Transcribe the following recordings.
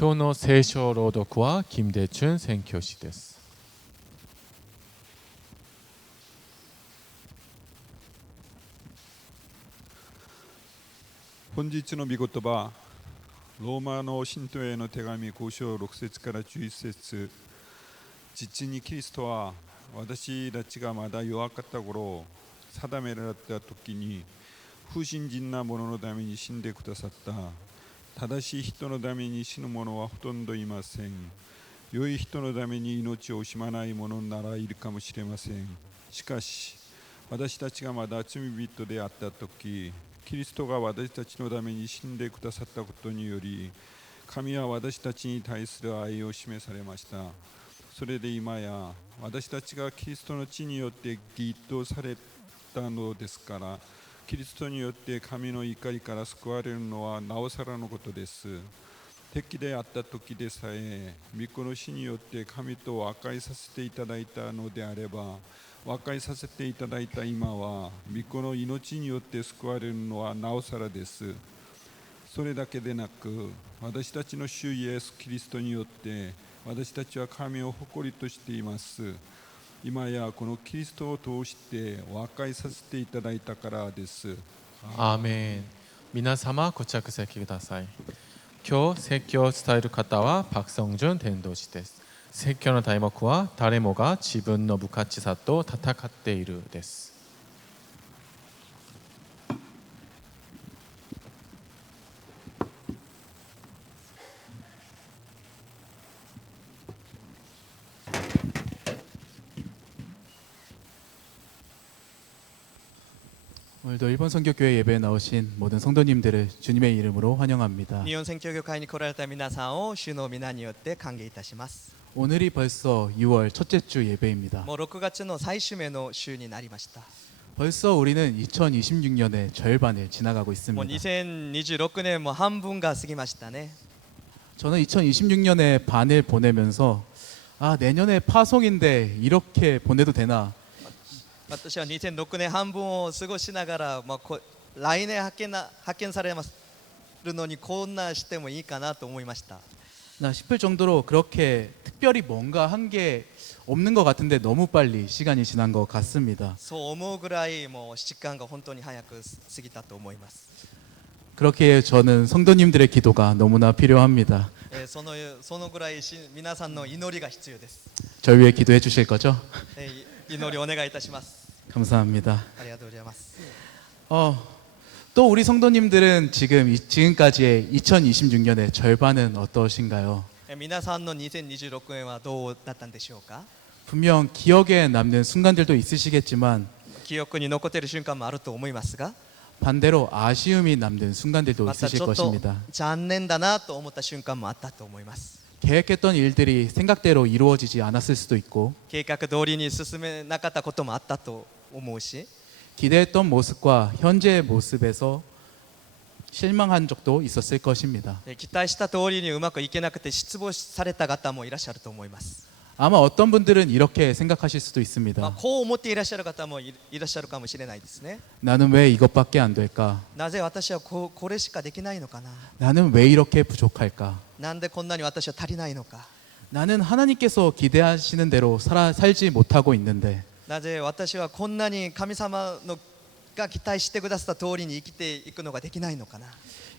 今日の聖書朗読は金大中宣教師です。本日の御言葉、ローマの信徒への手紙5章6節から11節。実にキリストは私たちがまだ弱かった頃、定められた時に不信心な者のために死んでくださった。正しい人のために死ぬ者はほとんどいません。良い人のために命を惜しまない者ならいるかもしれません。しかし私たちがまだ罪人であった時、キリストが私たちのために死んでくださったことにより、神は私たちに対する愛を示されました。それで今や私たちがキリストの血によって義とされたのですから、キリストによって神の怒りから救われるのはなおさらのことです。敵であった時でさえ、御子の死によって神と和解させていただいたのであれば、和解させていただいた今は御子の命によって救われるのはなおさらです。それだけでなく、私たちの主イエスキリストによって私たちは神を誇りとしています。今やこのキリストを通して和解させていただいたからです。アーメン。皆様ご着席ください。今日説教を伝える方はパクソンジュン伝道師です。説教の題目は誰もが自分の無価値さと戦っているです。오늘도 일본 선교교회 예배에 나오신 모든 성도님들을 주님의 이름으로 환영합니다. 日本宣教業会に来られた皆さんを主の皆によって歓迎いたします。 오늘이 벌써 6월 첫째 주 예배입니다. もう6月の最終目の週になりました。 벌써 우리는 2026년의 절반을 지나가고 もう 있습니다. 2026年も半分が過ぎましたね。 저는 2026년의 반을 보내면서 내년에 파송인데 이렇게 보내도 되나? 私は2006年半分を過ごしながら、来年派遣されるのにこんなしてもいいかなと思いました。 나 싶을 정도로 그렇게 특별히 뭔가 한 게 없는 것 같은데 너무 빨리 시간이 지난 것 같습니다. そう思うぐらいもう時間が本当に早く過ぎたと思います。 그렇기에 저는 성도님들의 기도가 너무나 필요합니다. そのぐらい皆さんの祈りが必要です。 절 위해 기도해 주실 거죠? 祈りお願いいたします。 감사합니다. ありがとうございます。 또 우리 성도님들은 지금까지의 2026년의 절반은 어떠신가요? 皆さんの2026年はどうだったんでしょうか。 분명 기억에 남는 순간들도 있으시겠지만 記憶に残っている瞬間もあると思いますが、 반대로 아쉬움이 남는 순간들도 また 있으실 ちょっと 것입니다. 残念だなと思った瞬間もあったと思います。 계획했던 일들이 생각대로 이루어지지 않았을 수도 있고 計画通りに進めなかったこともあったと思うし、 기대했던 모습과 현재의 모습에서 실망한 적도 있었을 것입니다. 期待した通りにうまくいけなくて失望された方もいらっしゃると思います。 아마 어떤 분들은 이렇게 생각하실 수도 있습니다. こう思っていらっしゃる方もいらっしゃるかもしれないですね。 나는 왜 이것밖에 안 될까? なぜ私はこれしかできないのかな。 나는 왜 이렇게 부족할까? なんでこんなに私は足りないのか。 나는 하나님께서 기대하시는 대로 살지 못하고 있는데 なぜ私はこんなに神様が期待してくださった通りに生きていくのができないのかな。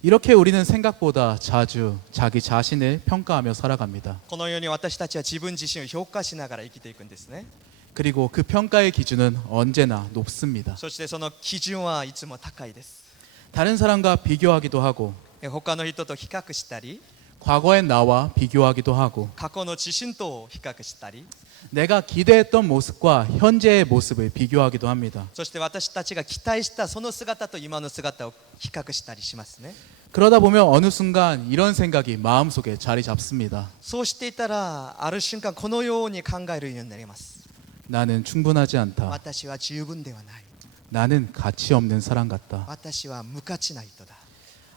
이렇게 우리는 생각보다 자주 자기 자신을 평가하며 살아갑니다. このように私たちは自分自身を評価しながら生きていくんですね。 그리고 그 평가의 기준은 언제나 높습니다. そしてその基準はいつも高いです。 다른 사람과 비교하기도 하고 他の人と比較したり、 과거의 나와 비교하기도 하고 過去の自身と比較したり、 내가 기대했던 모습과 현재의 모습을 비교하기도 합니다. そして私たちが期待したその姿と今の姿を比較したりしますね。 그러다 보면 어느 순간 이런 생각이 마음속에 자리 잡습니다. そうしていたらある瞬間このように考えるようになります。 나는 충분하지 않다. 私は十分ではない。 나는 가치 없는 사람 같다. 私は無価値な人だ。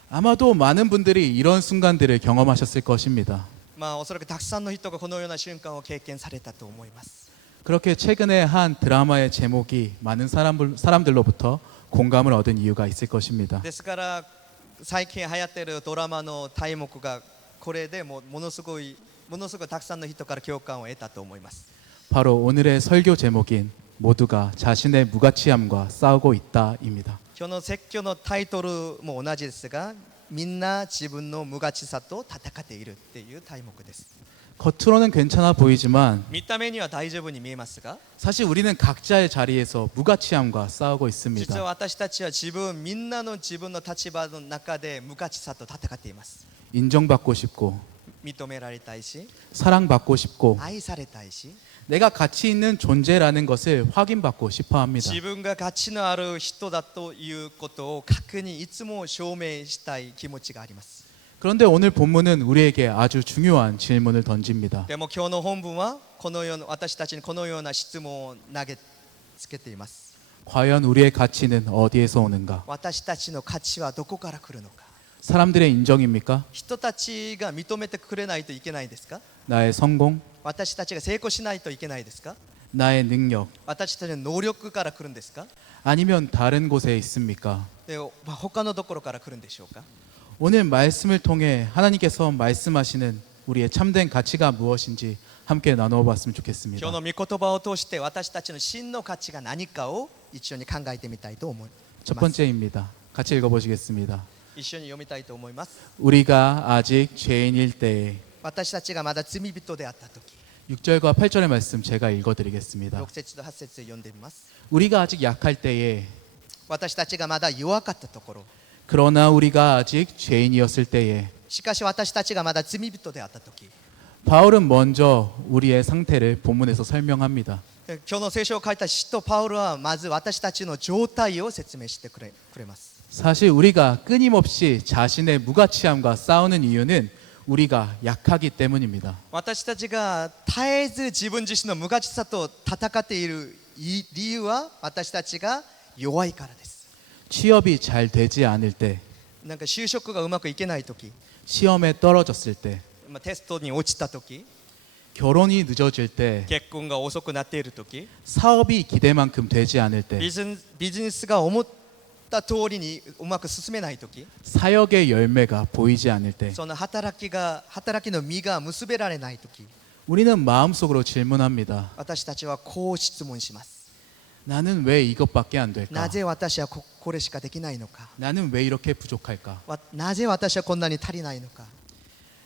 아마도 많은 분들이 이런 순간들을 경험하셨을 것입니다. おそらくたくさんの人がこのような瞬間を経験されたと思います。 그렇게 최근에 한 드라마의 제목이 많은 사람들로부터 공감을 얻은 이유가 있을 것입니다. ですから最近流行っているドラマの題目がこれでものすごいたくさんの人から共感を得たと思います。 바로 오늘의 설교 제목인 모두가 자신의 무가치함과 싸우고 있다입니다. 今日の説教のタイトルも同じですが、みんな自分の無価値さと戦っているっていう題目です。 겉으로는 괜찮아 보이지만 見た目には大丈夫に見えますが、 사실 우리는 각자의 자리에서 무가치함과 싸우고 実は 있습니다. 私たちはみんなの自分の立場の中で無価値さと戦っています。 인정받고 싶고 認められたいし、 사랑받고 싶고 愛されたいし、 내가 가치 있는 존재라는 것을 확인받고 싶어 합니다. 自分が価値のある人だということを確認いつも証明したい気持ちがあります。 그런데 오늘 본문은 우리에게 아주 중요한 질문을 던집니다. でも今日の本文は私たちにこのような質問を投げつけています。 과연 우리의 가치는 어디에서 오는가? 私たちの価値はどこから来るのか。 사람들의 인정입니까? 人たちが認めてくれないといけないですか？ 나의 성공? 私たちが成功しないといけないですか？ 나의 능력? 私たちの能力から来るんですか？ 아니면 다른 곳에 있습니까? で、他のところから来るんでしょうか？ 오늘 말씀을 통해 하나님께서 말씀하시는 우리의 참된 가치가 무엇인지 함께 나누어 봤으면 今 좋겠습니다. 日の御言葉を通して私たちの真の価値が何かを一緒に考えてみたいと思い 첫 ます。 번째입니다. 같이 읽어보시겠습니다. 一緒に読みたいと思います。 우리가 아직 죄인일 때에 私たちがまだ罪人であった時、 6절과 8절의 말씀 제가 읽어드리겠습니다. 6節と8節読んでみます。 우리가 아직 약할 때에 私たちがまだ弱かったところ、 그러나 우리가 아직 죄인이었을 때에 しかし私たちがまだ罪人であった時、 바울은 먼저 우리의 상태를 본문에서 설명합니다. 今日の聖書を書いた使徒パウロはまず私たちの状態を説明してくれます。 사실 우리가 끊임없이 자신의 무가치함과 싸우는 이유는 우리가 약하기 때문입니다. 私たちが絶えず自分自身の無価値さと戦っている理由は私たちが弱いからです。 취업이 잘 되지 않을 때, なんか就職がうまくいけない時、 시험에 떨어졌을 때, テストに落ちた時、 결혼이 늦어질 때, 結婚が遅くなっている時、 사업이 기대만큼 되지 않을 때, ビジネスが思った通りにうまく進めない時、 사역의 열매가 보이지 않을 때 その働きの実が結べられない時、 우리는 마음속으로 질문합니다. 私たちはこう質問します。 나는 왜 이것밖에 안 될까? なぜ私はこれしかできないのか。 나는 왜 이렇게 부족할까? なぜ私はこんなに足りないのか。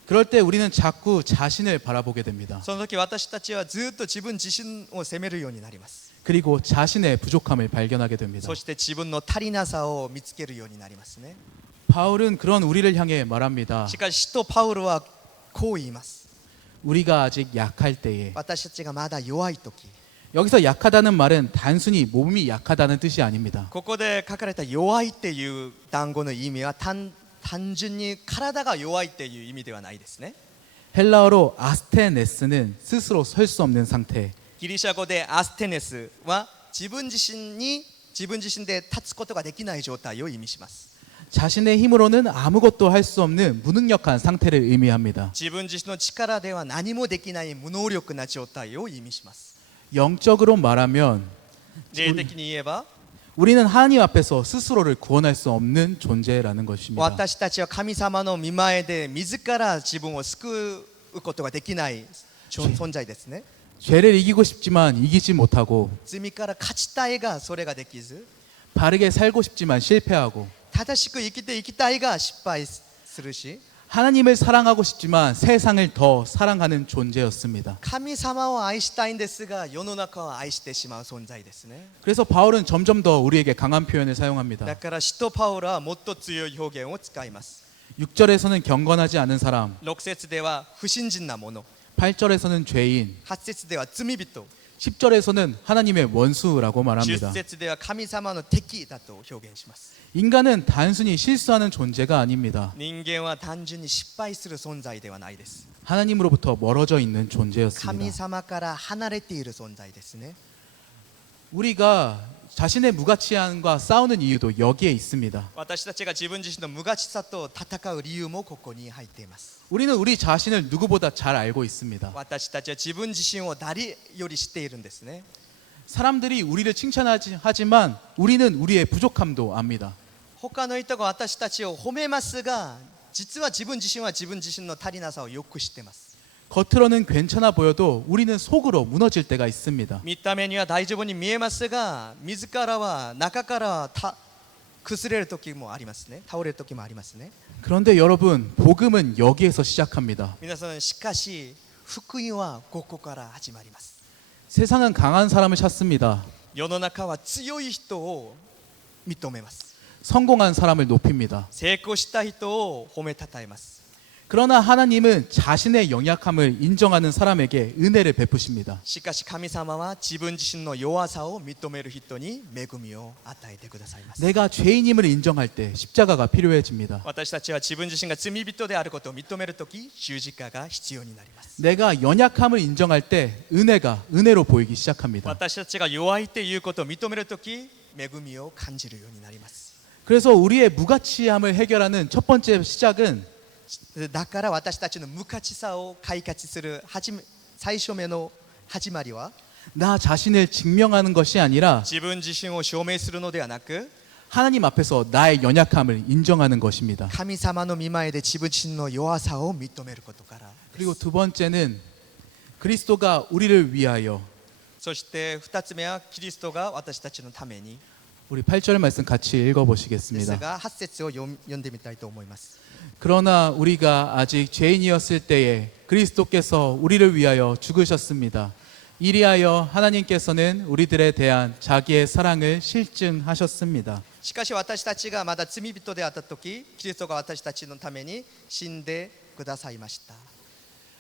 그럴 때 우리는 자꾸 자신을 바라보게 됩니다. その時私たちはずっと自分自身を責めるようになります。 그리고 자신의 부족함을 발견하게 됩니다. そして自分の足りなさを見つけるようになりますね。 바울은 그런 우리를 향해 말합니다. しかし使徒パウロはこう言います。 우리가 아직 약할 때에 私たちがまだ弱い時、 여기서 약하다는 말은 단순히 몸이 약하다는 뜻이 아닙니다. ここで書かれた弱いっていう単語の意味は単純に体が弱いっていう意味ではないですね。 헬라어로 아스테네스는 스스로 설 수 없는 상태, ギリシャ語でアステネスは自分自身で立つことができない状態を意味します。 자신의 힘으로는 아무것도 할 수 없는 무능력한 상태를 의미합니다. 自分自身の力では何もできない無能力な状態を意味します。 영적으로 말하면 霊的に言えば 우리는 하나님 앞에서 스스로를 구원할 수 없는 존재라는 것입니다. 私たちは神様の御前で自ら自分を救うことができない存在ですね。 죄를 이기고 싶지만 이기지 못하고 罪から勝ちたいがそれができず、 바르게 살고 싶지만 실패하고 正しく生きていきたいが失敗するし、 하나님을 사랑하고 싶지만 세상을 더 사랑하는 존재였습니다. 神様を愛したいんですが世の中を愛してしまう存在ですね。 그래서 바울은 점점 더 우리에게 강한 표현을 사용합니다. だから使徒パウロはもっと強い表現を使います。 6절에서는 경건하지 않은 사람, 6節では不信心な者、 8절에서는 죄인, 8節では罪人、 10절에서는 하나님의 원수라고 10 말합니다. 節では神様の敵だと表現します。 인간은 단순히 실수하는 존재가 아닙니다. 人間は単純に失敗する存在ではないです。 하나님으로부터 멀어져 있는 神 존재였습니다. 様から離れている存在ですね。 우리가 자신의 무가치함과 싸우는 이유도 여기에 있습니다. 私たちが自分自身の無価値さと戦う理由もここに入っています。 우리는 우리 자신을 누구보다 잘 알고 있습니다. 私たちは自分自身を誰より知っているんですね。 사람들이 우리를 칭찬하지만 우리는 우리의 부족함도 압니다. 他の人が私たちを褒めますが実は自分自身は自分自身の足りなさをよく知ってます。 겉으로는 괜찮아 보여도 우리는 속으로 무너질 때가 있습니다. 見た目には大丈夫に見えますが、自らは中からは崩れる時もありますね。倒れる時もありますね。 그런데 여러분, 복음은 여기에서 시작합니다. 皆さん、しかし福音はここから始まります。 세상은 강한 사람을 찾습니다. 世の中は強い人を認めます。 성공한 사람을 높입니다. 成功した人を褒めたたえます。 그러나 하나님은 자신의 연약함을 인정하는 사람에게 은혜를 베푸십니다. しかし神様は自分自身の弱さを認める人に恵みを与えてくださいます。 내가 죄인임을 인정할 때 십자가가 필요해집니다. 私たちは自分自身が罪人であることを認めるとき、十字架が必要になります。 내가 연약함을 인정할 때 은혜가 은혜로 보이기 시작합니다. 私たちが弱いっていうことを認めるとき、恵みを感じるようになります。 그래서 우리의 무가치함을 해결하는 첫 번째 시작은 だから私たちの無価値さを解決する最初目の始まりは、 나 자신을 증명하는 것이 아니라 自分自身を証明するのではなく、 하나님 앞에서 나의 연약함을 인정하는 것입니다. 神様の御前で自分自身の弱さを認めることから。 그리고 두 번째는 그리스도가 우리를 위하여. そして2つ目はキリストが私たちのために。 우리 8절 말씀 같이 です 읽어보시겠습니다. が8節を読んでみたいと思います。 그러나 우리가 아직 죄인이었을 때에 그리스도께서 우리를 위하여 죽으셨습니다. 이리하여 하나님께서는 우리들에 대한 자기의 사랑을 실증하셨습니다. しかし私たちがまだ罪人であった時、キリストが私たちのために死んでくださいました。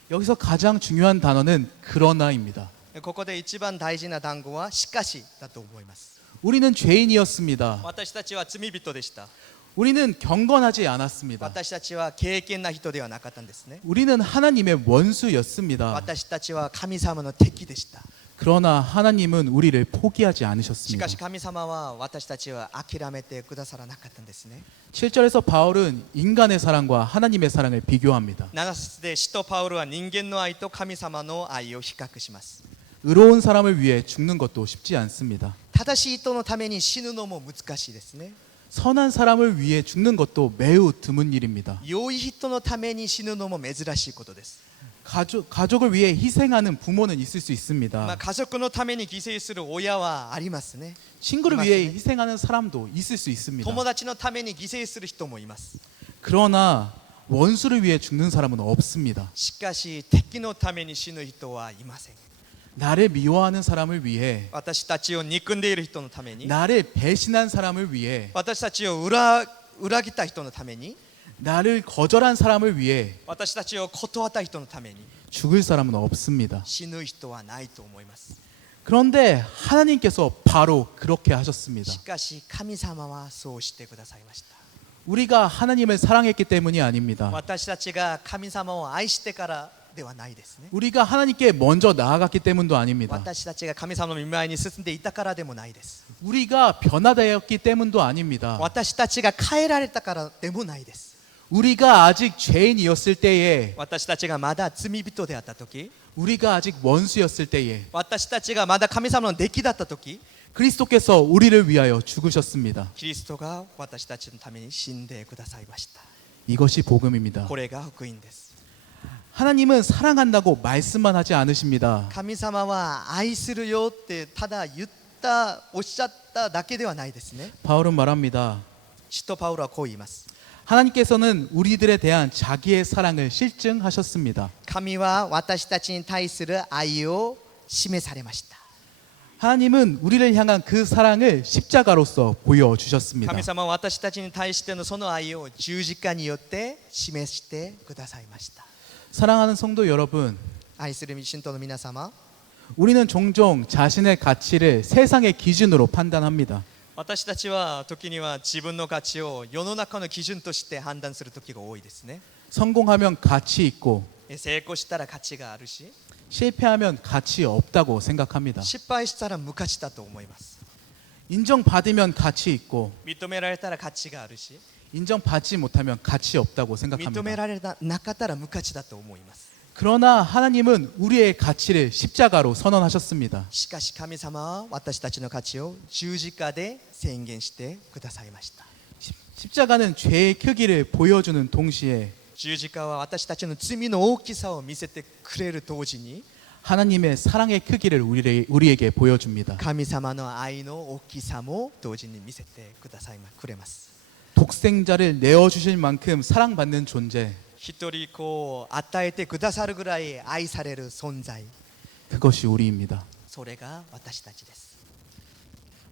여기서 가장 중요한 단어는 그러나입니다. ここで一番大事な単語はしかしだと思います。 우리는 죄인이었습니다. 私たちは罪人でした。 우리는 경건하지 않았습니다. 私たちは敬虔な人ではなかったんですね。 우리는 하나님의 원수였습니다. 私たちは神様の敵でした。 그러나 하나님은 우리를 포기하지 し 않으셨습니다. かし神様は私たちは諦めてくださらなかったんですね。 7절에서 바울은 인간의 사랑과 하나님의 사랑을 비교합니다. 7節で使徒パウロは人間の愛と神様の愛を比較します。 의로운 사람을 위해 죽는 것도 쉽지 않습니다. 正しい人のために死ぬのも難しいですね。 선한 사람을 위해 죽는 것도 매우 드문 일입니다. 良い人のために死ぬのも珍しいことです。 가족을 위해 희생하는 부모는 있을 수 まあ 있습니다. 家族のために犠牲する親はありますね。 친구를 위해 희생하는 사람도 있을 수 있습니다. 友達のために犠牲する人もいます。 그러나 원수를 위해 죽는 사람은 없습니다. しかし敵のために死ぬ人はいません。 나를 미워하는 사람을 위해, 私たちを憎んでいる人のために、 나를 배신한 사람을 위해, 私たちを裏切った人のために、 나를 거절한 사람을 위해 私たちを断った人のために 죽을 사람은 없습니다. 死ぬ人はないと思います。 그런데 하나님께서 바로 그렇게 하셨습니다. しかし神様はそうしてくださいました。 우리가 하나님을 사랑했기 때문이 아닙니다. 私たちが神様を愛してからではないですね。 우리가 하나님께 먼저 나아갔기 때문도 아닙니다. 私たちが神様の御前に進んでいたからでもないです。 우리가 변화되었기 때문도 아닙니다. 私たちが変えられたからでもないです。 우리가 아직 죄인이었을 때에, 私たちがまだ罪人であった時、 우리가 아직 원수였을 때에 私たちがまだ神様の敵だった時、 그리스도께서 우리를 위하여 죽으셨습니다. キリストが私たちのために死んでくださいました。 이것이 복음입니다. これが福音です。 하나님은 사랑한다고 말씀만 하지 않으십니다. 神様は愛するよってただおっしゃっただけではないですね。 바울은 말합니다. 使徒パウロはこう言います。 하나님께서는 우리들에 대한 자기의 사랑을 실증하셨습니다. 神は私たちに対する愛を示されました。 하나님은 우리를 향한 그 사랑을 십자가로서 보여주셨습니다. 神様は私たちに対してのその愛を十字架によって示してくださいました。 사랑하는 성도 여러분, 愛する信徒の皆様、 우리는 종종 자신의 가치를 세상의 기준으로 판단합니다. 私たちは時には自分の価値を世の中の基準として判断する時が多いですね。 성공하면 가치 있고 成功したら価値があるし、 실패하면 가치 없다고 생각합니다. 失敗したら無価値だと思います。 인정받으면 가치 있고 認められたら価値があるし、 인정받지 못하면 가치 없다고 認め 생각합니다. られなかったら無価値だと思います。 그러나 하나님은 우리의 가치를 십자가로 선언하셨습니다. しかし神様は私たちの価値を十字架で宣言してくださいました。 십자가는 죄의 크기를 보여주는 동시에 十字架は私たちの罪の大きさを見せてくれる同時に 하나님의 사랑의 크기를 우리에게 보여줍니다. 神様の愛の大きさも同時に見せてくれます。 독생자를 내어주실 만큼 사랑받는 존재, 一人こう与えてくださるぐらい愛される存在、 그것이 우리입니다. それが私たちです。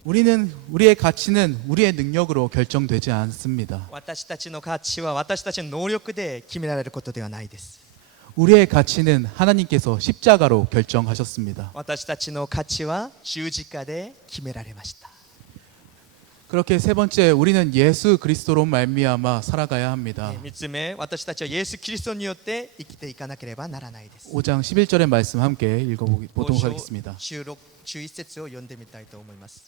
우리의 가치는 우리의 능력으로 결정되지 않습니다. 私たちの価値は私たちの能力で決められることではないです。 우리의 가치는 하나님께서 십자가로 결정하셨습니다. 私たちの価値は十字架で決められました。 그렇게 세 번째, 우리는 예수 그리스도로 말미암아 살아가야 합니다. 3つ目、私たちはイエス・キリストによって生きていかなければならないです。 5장 11절의 말씀 함께 읽어보도록 하겠습니다. 11節を読んでみたいと思います。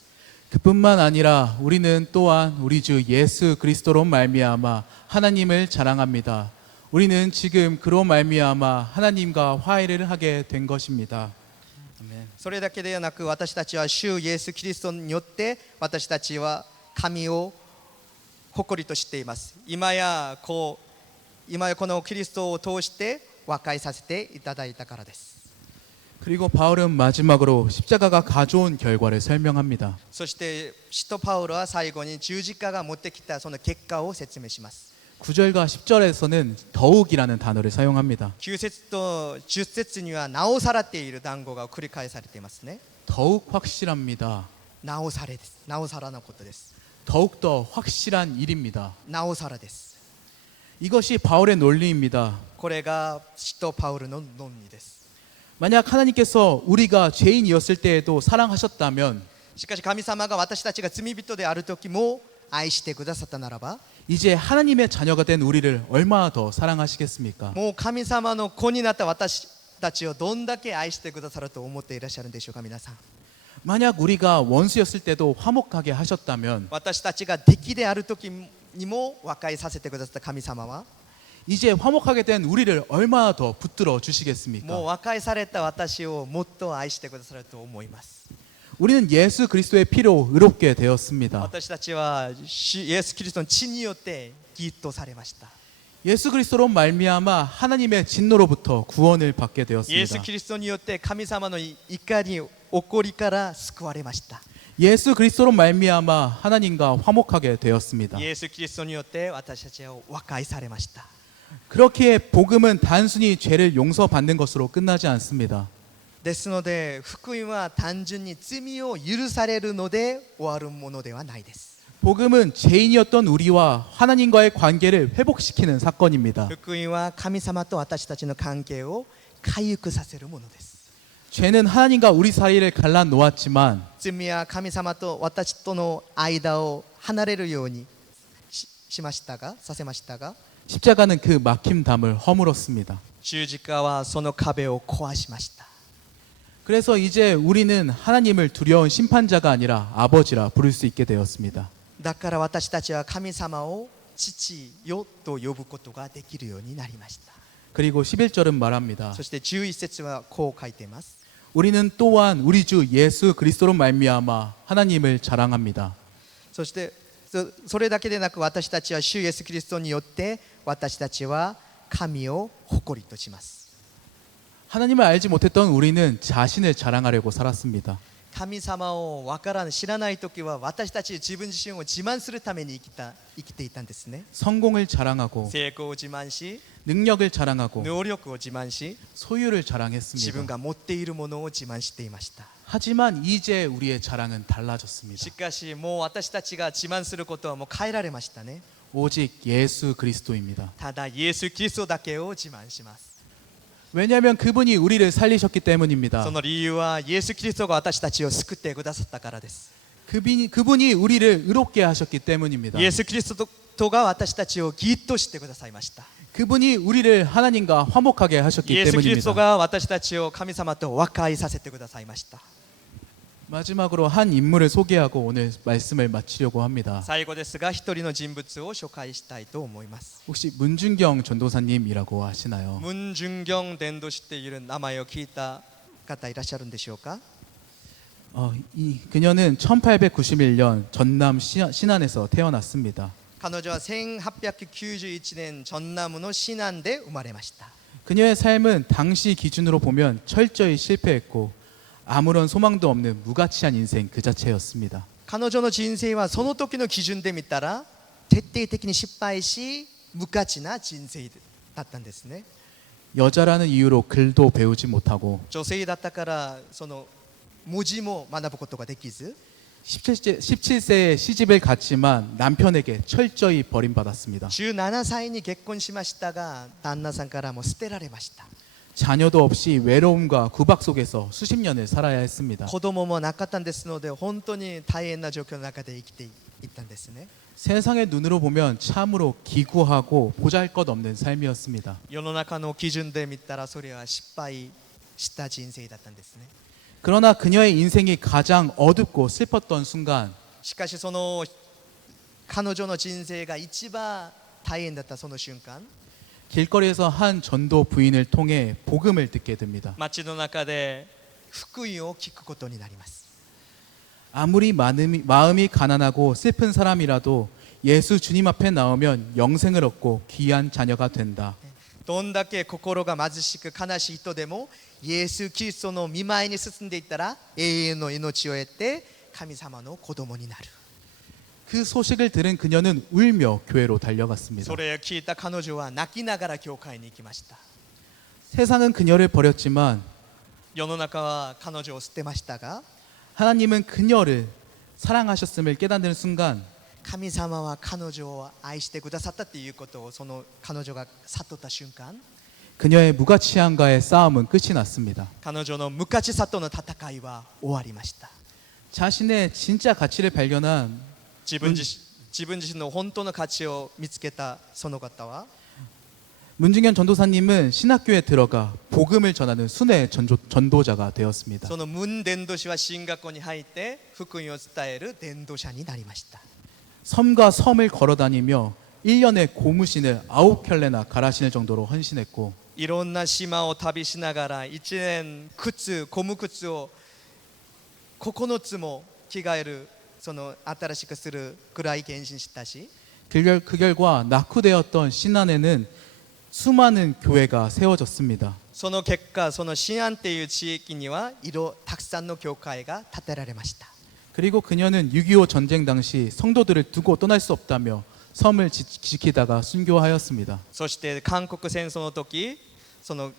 그뿐만 아니라 우리는 또한 우리 주 예수 그리스도로 말미암아 하나님을 자랑합니다. 우리는 지금 그로 말미암아 하나님과 화해를 하게 된 것입니다. 아멘. それだけではなく、私たちは主イエス・キリストによって私たちは神を誇りとしています。今やこのキリストを通して和解させていただいたからです。 그리고 바울은 마지막으로 십자가가 가져온 결과를 설명합니다. そして使徒パウロは最後に十字架が持ってきたその結果を説明します。 9절과 10절에서는 더욱이라는 단어를 사용합니다. 9節と10節にはなおさらっている単語が繰り返されていますね。 더욱 확실합니다. なおされです。なおさらのことです。 더욱더 확실한 일입니다. なおさらです。 이것이 바울의 논리입니다. これが使徒パウロの論理です。 만약 하나님께서 우리가 죄인이었을 때에도 사랑하셨다면 しかし神様が私たちが罪人である時も愛してくださったならば、 이제 하나님의 자녀가 된 우리를 얼마나 더 사랑하시겠습니까? もう神様の子になった私たちをどんだけ愛してくださると思っていらっしゃるんでしょうか。皆さん、 만약 우리가 원수였을 때도 화목하게 하셨다면 私たちが敵である時にも和解させてくださった神様は 이제 화목하게 된 우리를 얼마나 더 붙들어 もう 주시겠습니까? 和解された私をもっと愛してくださると思います。 우리는 예수 그리스도의 피로 의롭게 되었습니다. 私たちはイエス・キリストの血によって義とされました。 예수 그리스도로 말미암아 하나님의 진노로부터 구원을 받게 イエス・ 되었습니다. キリストによって神様の怒り、怒りから救われました。 예수 그리스도로 말미암아 하나님과 화목하게 되었습니다. イエス・キリストによって私たちは和解されました。 그렇게 복음은 단순히 죄를 용서받는 것으로 끝나지 않습니다. ですので福音は単純に罪を許されるので終わるものではないです。 복음은 죄인이었던 우리와 하나님과의 관계를 회복시키는 사건입니다. 福音は神様と私たちの関係を回復させるものです。 죄는 하나님과 우리 사이를 갈라놓았지만 罪は神様と私との間を離れるようにさせましたが、 십자가는 그 막힘담을 허물었습니다. 十字架はその壁を壊しました。 그래서 이제 우리는 하나님을 두려운 심판자가 아니라 아버지라 부를 수 있게 되었습니다. だから私たちは神様を父よと呼ぶことができるようになりました。 그리고 11절은 말합니다. そして11節はこう書いています。 우리는 또한 우리 주 예수 그리스도로 말미암아 하나님을 자랑합니다. そしてそれだけでなく、私たちは主イエスキリストによって私たちは神を誇りとします。 하나님을 알지 못했던 우리는 자신을 자랑하려고 살았습니다. 神様を知らない時は私たち自分自身を自慢するために生きていたんですね。 성공을 자랑하고 成功を自慢し、 능력을 자랑하고 能力を自慢し、 소유를 自分 자랑했습니다. が持っているものを自慢していました。 하지만 이제 우리의 자랑은 し 달라졌습니다. かしもう私たちが自慢することはもう変えられましたね。 오직 예수 그리스도입니다. ただイエス・キリストだけを自慢します。 왜냐하면 그분이 우리를 살리셨기 때문입니다. その理由はイエス・キリストが私たちを救ってくださったからです。 그분이 우리를 의롭게 하셨기 때문입니다. イエス・キリストが私たちを義としてくださいました。 그분이 우리를 하나님과 화목하게 イ 하셨기 エス・キリスト 때문입니다. が私たちを神様と和解させてくださいました。 마지막으로 한 인물을 소개하고 오늘 말씀을 마치려고 합니다. 最後ですが、一人の人物を紹介したいと思います。 혹시 문준경 전도사님이라고 하시나요? ムン・ジュンギョン伝道師っていう名前を聞いた方いらっしゃるんでしょうか。 그녀는 1891년 전남 신안에서 태어났습니다. 彼女は1891年ジョンナムのシナンで生まれました。 그녀의 삶은 당시 기준으로 보면 철저히 실패했고 아무런 소망도 없는 무가치한 인생 그 자체였습니다. 彼女の人生はその時の基準で見たら徹底的に失敗し無価値な人生だったんですね。 여자라는 이유로 글도 배우지 못하고 女性だったからその文字も学ぶことができず 17세에 시집을 갔지만 남편에게 철저히 버림받았습니다. 17歳に結婚しましたが旦那さんからも捨てられました。 자녀도 없이 외로움과 구박 속에서 수십 년을 살아야 했습니다. 子供もなかったんですので本当に大変な状況の中で生きていったんですね。 세상의 눈으로 보면 참으로 기구하고 보잘것없는 삶이었습니다. 世の中の基準で見たらそれは失敗した人生だったんですね。 그러나 그녀의 인생이 가장 어둡고 슬펐던 순간 しかしその彼女の人生が一番大変だったその瞬間 길거리에서 한 전도 부인을 통해 복음을 듣게 됩니다. 街の中で福音を聞くことになります。 아무리 마음이 가난하고 슬픈 사람이라도 예수 주님 앞에 나오면 영생을 얻고 귀한 자녀가 된다. どんだけ心が貧しく悲しい人でもイエス・キリストの御前に進んでいったら永遠の命を得て神様の子供になる。 그 소식을 들은 그녀는 울며 교회로 달려갔습니다. それを聞いた彼女は泣きながら教会に行きました。 세상은 그녀를 버렸지만 世の中は彼女を捨てましたが 하나님은 그녀를 사랑하셨음을 깨닫는 순간 神様は彼女を愛してくださったということをその彼女が悟った瞬間 그녀의 무가치함과의 싸움은 끝이 났습니다. 彼女の無価値さとの戦いは終わりました。 자신의 진짜 가치를 발견한 自分自身の本当の価値を見つけたその方は 문중현 전도사님은 신학교에 들어가 복음을 전하는 순회 전도자가 되었습니다. その文伝道師は進学校に入って福音を伝える伝道者になりました。 섬과 섬을 걸어다니며 1년에 고무신을 9켤레나 갈아신을 정도로 헌신했고 いろんな島を旅しながら1年ゴム靴を9つも着替えるその新しくするくらい献身したし 그 결과 낙후되었던 신안에는 수많은 교회가 세워졌습니다. その結果その新安っていう地域にはたくさんの教会が建てられました。 그리고 그녀는 6.25 전쟁 당시 성도들을 두고 떠날 수 없다며 섬을 지키다가 순교하였습니다. そして韓国戦争の時その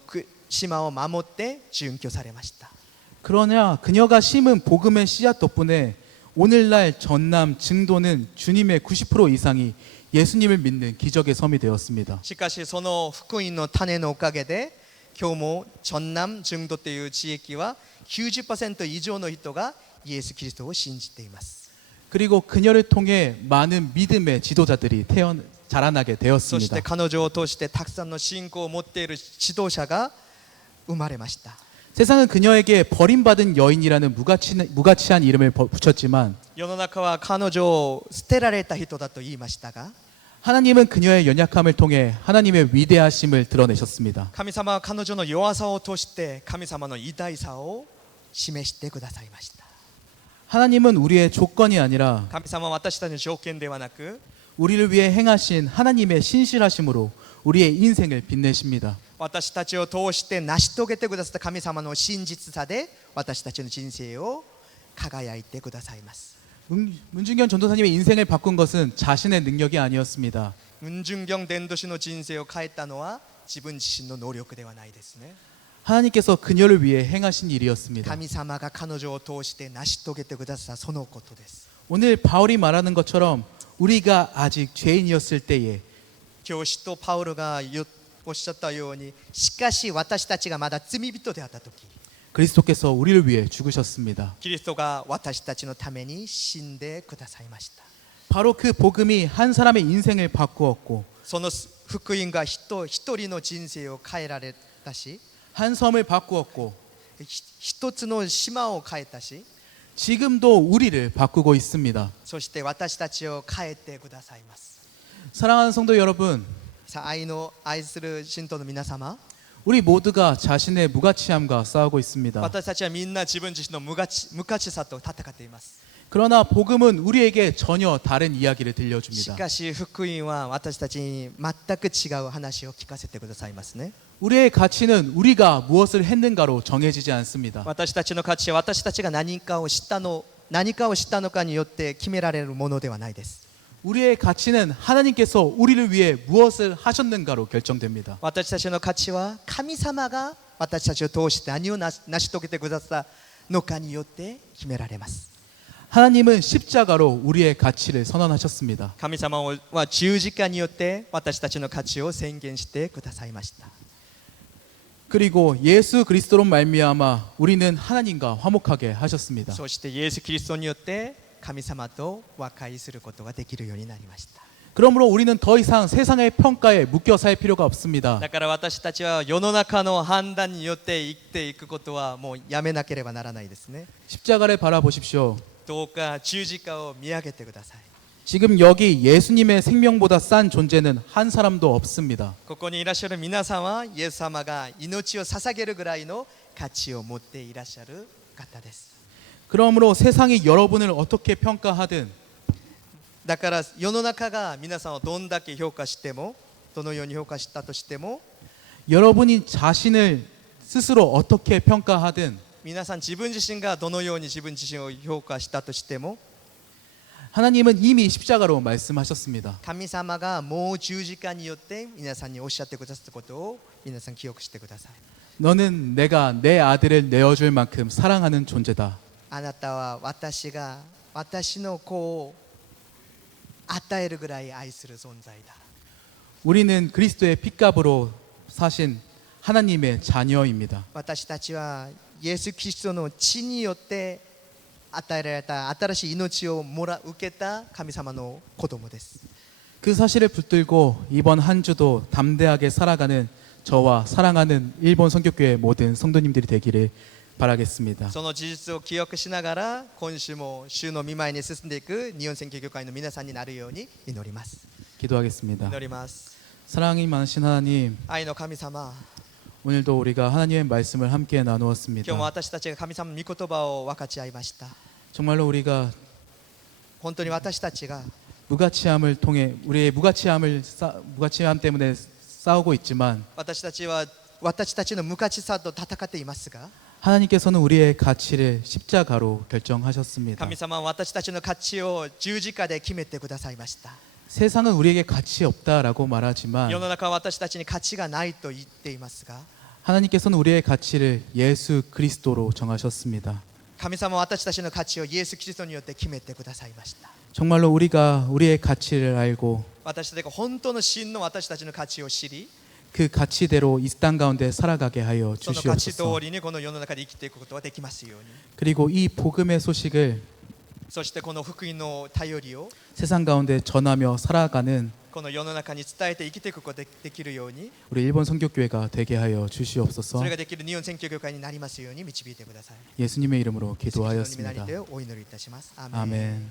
島を守って殉教されました。 그러나 그녀가 심은 복음의 씨앗 덕분에 오늘날 전남 증도는 주님의 90% 이상이 예수님을 믿는 기적의 섬이 되었습니다. しかしその福音の種のおかげで今日も전남 증도という地域は 90%以上の人がイエス・キリストを信じています。 그리고 그녀를 통해 많은 믿음의 지도자들이 자라나게 そして 되었습니다. 彼女を通してたくさんの信仰を持っている指導者が生まれました。 세상은 그녀에게 버림받은 여인이라는 무가치한 이름을 붙였지만 世の中は彼女を捨てられた人だと言いましたが 하나님은 그녀의 연약함을 통해 하나님의 위대하심을 드러내셨습니다. 神様は彼女の弱さを通して神様の偉大さを示してくださいました。 하나님은 우리의 조건이 아니라 神様は私たちの条件ではなく 우리를 위해 행하신 하나님의 신실하심으로 우리의 인생을 빛내십니다. 私たちを通して成し遂げてくださった神様の真実さで私たちの人生を輝いてくださいます。 문중현 전도사님의 인생을 바꾼 것은 자신의 능력이 아니었습니다. 文順行伝道師の人生を変えたのは自分自身の能力ではないですね。 하나님께서 그녀를 위해 행하신 일이었습니다. 神様が彼女を通して成し遂げてくださったそのことです。 오늘 바울이 말하는 것처럼 우리가 아직 죄인이었을 때에 今日使徒パウロがおっしゃったようにしかし私たちがまだ罪人であった時 그리스도께서 우리를 위해 죽으셨습니다. キリストが私たちのために死んでくださいました。 바로 그 복음이 한 사람의 인생을 바꾸었고 その福音が一人の人生を変えられたし 한 섬을 바꾸었고 一つの島を変えたし 지금도 우리를 바꾸고 있습니다. そして私たちを変えてくださいます。 사랑하는 성도 여러분, さあ愛する信徒の皆様 우리 모두가 자신의 무가치함과 싸우고 있습니다. 私たちはみんな自分自身の無価値さと戦っています。 그러나 복음은 우리에게 전혀 다른 이야기를 し 들려줍니다. かし福音は私たちに全く違う話を聞かせてくださいますね。 우리의 가치는 우리가 무엇을 했는가로 정해지지 않습니다. 私たちの価値は私たちが何かを知ったのかによって決められるものではないです。 우리의 가치는 하나님께서 우리를 위해 무엇을 하셨는가로 결정됩니다. 私たちの価値は神様が私たちを通して何を成し遂げてくださったのかによって決められます。 하나님은 십자가로 우리의 가치를 선언하셨습니다. 神様は十字架によって私たちの価値を宣言してくださいました。 그리고 예수 그리스도로 말미암아 우리는 하나님과 화목하게 하셨습니다. そしてイエス・キリストによって神様と和解することができるようになりました。 그러므로 우리는 더 이상 세상의 평가에 묶여 살 필요가 없습니다. だから私たちは世の中の判断によって生きていくことはもうやめなければならないですね。 십자가를 바라보십시오. どうか十字架を見上げてください。 지금 여기 예수님의 생명보다 싼 존재는 한 사람도 없습니다. ここにいらっしゃる皆さんはイエス様が命を捧げるぐらいの価値を持っていらっしゃる方です。 그러므로 세상이 여러분을 어떻게 평가하든 だから世の中が皆さんをどんだけ評価してもどのように評価したとしても 여러분이 자신을 스스로 어떻게 평가하든 皆さん自分自身がどのように自分自身を評価したとしても 하나님은 이미 십자가로 말씀하셨습니다. 神様がもう十字架によって皆さんにおっしゃってくださったことを皆さん記憶してください。 너는 내가 내 아들을 내어줄 만큼 사랑하는 존재다. あなたは私が私の子を与えるぐらい愛する存在だ。 우리는 그리스도의 핏값으로 사신 하나님의 자녀입니다. 私たちはイエス・キリストの血によって与えられた新しい命を受けた神様の子供です。 그 사실을 붙들고 이번 한 주도 담대하게 살아가는 저와 사랑하는 일본 선교교회 모든 성도님들이 되기를 바라겠습니다. その事実を記憶しながら今週も主の御前に進んでいく日本宣教協会の皆さんになるように祈ります。 기도하겠습니다. 祈ります。 사랑이 많으신 하나님, 愛の神様、 오늘도 우리가 하나님의 말씀을 함께 今日も 나누었습니다. 私たちが神様の御言葉を分かち合いました。 정말로 우리가 本当に私たちが 무가치함을 통해 우리의 무가치함 때문에 싸우고 있지만 私たちは私たちの無価値さと戦っていますが 하나님께서는 우리의 가치를 십자가로 결정하셨습니다. 神様は私たちの価値を十字架で決めてくださいました。 세상은 우리에게 가치 없다라고 世 말하지만 の中は私たちに価値がないと言っていますが 하나님께서는 우리의 가치를 예수 그리스도로 정하셨습니다. 神様は私たちの価値をイエス・キリストによって決めてくださいました。 정말로 우리가 우리의 가치를 알고 私たちが本当の真の私たちの価値を知り 그 가치대로 이 땅 가운데 살아가게 하여 その価値通 주시옵소서. りにこの世の中で生きていくことができますように 그리고 이 복음의 소식을 そしてこの福音の頼りを 세상 가운데 전하며 살아가는 この世の中に伝えて生きていくことができるように 우리 일본 선교교회가 되게 하여 そ 주시옵소서. れができる日本宣教協会になりますように導いてください。 예수님의 이름으로 キリストの御名に 기도하였습니다. てお祈りいたします。アーメン。 아멘.